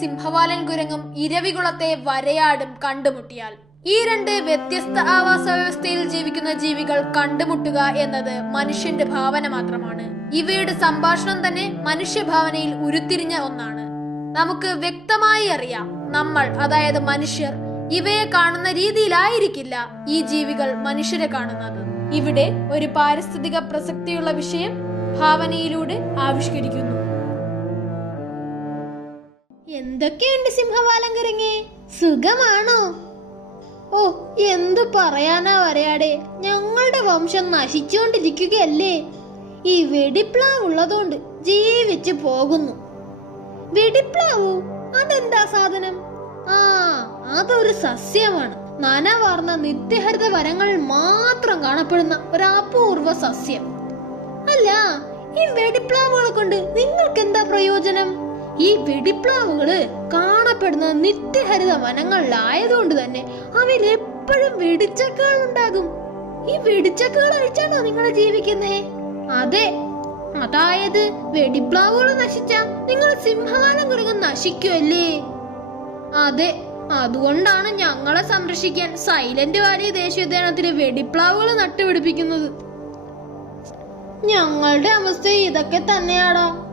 സിംഹവാലൻ കുരങ്ങും ഇരവികുളത്തെ വരയാടും കണ്ടുമുട്ടിയാൽ. ഈ രണ്ട് വ്യത്യസ്ത ആവാസ വ്യവസ്ഥയിൽ ജീവിക്കുന്ന ജീവികൾ കണ്ടുമുട്ടുക എന്നത് മനുഷ്യന്റെ ഭാവന മാത്രമാണ്. ഇവയുടെ സംഭാഷണം തന്നെ മനുഷ്യഭാവനയിൽ ഉരുത്തിരിഞ്ഞ ഒന്നാണ്. നമുക്ക് വ്യക്തമായി അറിയാം നമ്മൾ അതായത് മനുഷ്യർ ഇവയെ കാണുന്ന രീതിയിലായിരിക്കില്ല ഈ ജീവികൾ മനുഷ്യരെ കാണുന്നത്. ഇവിടെ ഒരു പാരിസ്ഥിതിക പ്രസക്തിയുള്ള വിഷയം ഭാവനയിലൂടെ ആവിഷ്കരിക്കുന്നു. എന്തൊക്കെയുണ്ട് സിംഹവാലം കുരങ്ങേ സുഖമാണോ? ഓ എന്തു പറയാനാ വരയാടെ. ഞങ്ങളുടെ വംശം നശിച്ചുകൊണ്ടിരിക്കുകയല്ലേ? ഈ വെടിപ്ലാവ് ഉള്ളതുകൊണ്ട് ജീവിച്ചു പോകുന്നു. വെടിപ്ലാവു? അതെന്താ സാധനം? ആ അതൊരു സസ്യമാണ്. നനവാർന്ന നിത്യഹരിത വരങ്ങൾ മാത്രം കാണപ്പെടുന്ന ഒരു അപൂർവ സസ്യം. അല്ല ഈ വെടിപ്ലാവുകളെ കൊണ്ട് നിങ്ങൾക്ക് എന്താ പ്രയോജനം? ഈ വെടിപ്ലാവുകൾ കാണപ്പെടുന്ന നിത്യഹരിത വനങ്ങളിലായതുകൊണ്ട് തന്നെ അവയിൽ എപ്പോഴും വെടിച്ചക്കകൾ ഉണ്ടാകും ഈ വെടിച്ചക്കകൾ അഴിച്ചാണോ നിങ്ങൾ ജീവിക്കുന്നേ? അതെ. അതായത് വെടിപ്ലാവുകൾ നശിച്ച നിങ്ങൾ സിംഹകാലം കുരങ്ങ് നശിക്കുമല്ലേ അതെ. അതുകൊണ്ടാണ് ഞങ്ങളെ സംരക്ഷിക്കാൻ സൈലന്റ് വാലി ദേശീയോദ്യാനത്തിലെ വെടിപ്ലാവുകൾ നട്ടുപിടിപ്പിക്കുന്നത്. ഞങ്ങളുടെ അവസ്ഥ ഇതൊക്കെ അതെന്ത്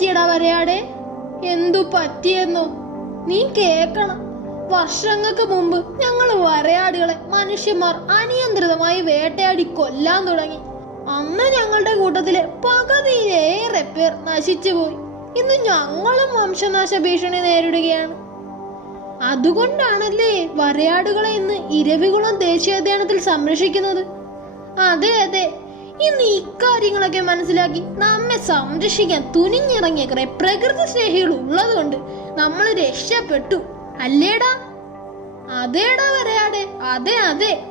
പറ്റിയടാ വരയാടെ? എന്തു പറ്റിയെന്നോ? നീ കേക്കണം. വർഷങ്ങൾക്ക് മുമ്പ് ഞങ്ങൾ വരയാടുകളെ മനുഷ്യന്മാർ അനിയന്ത്രിതമായി വേട്ടയാടി കൊല്ലാൻ തുടങ്ങി. അന്ന് ഞങ്ങളുടെ കൂട്ടത്തിലെ പകുതിയിലേറെ പേർ നശിച്ചുപോയി ഇന്ന് ഞങ്ങളും വംശനാശ ഭീഷണി നേരിടുകയാണ്. അതുകൊണ്ടാണല്ലേ വരയാടുകളെ ഇന്ന് ഇരവികുളം ദേശീയോദ്യാനത്തിൽ സംരക്ഷിക്കുന്നത്? അതെ അതെ. ഇന്ന് ഇക്കാര്യങ്ങളൊക്കെ മനസ്സിലാക്കി നമ്മെ സംരക്ഷിക്കാൻ തുനിഞ്ഞിറങ്ങിയ കുറെ പ്രകൃതി സ്നേഹികൾ ഉള്ളതുകൊണ്ട് നമ്മൾ രക്ഷപ്പെട്ടു. അല്ലേടാ? അതേടാ വരയാടെ? അതെ അതെ.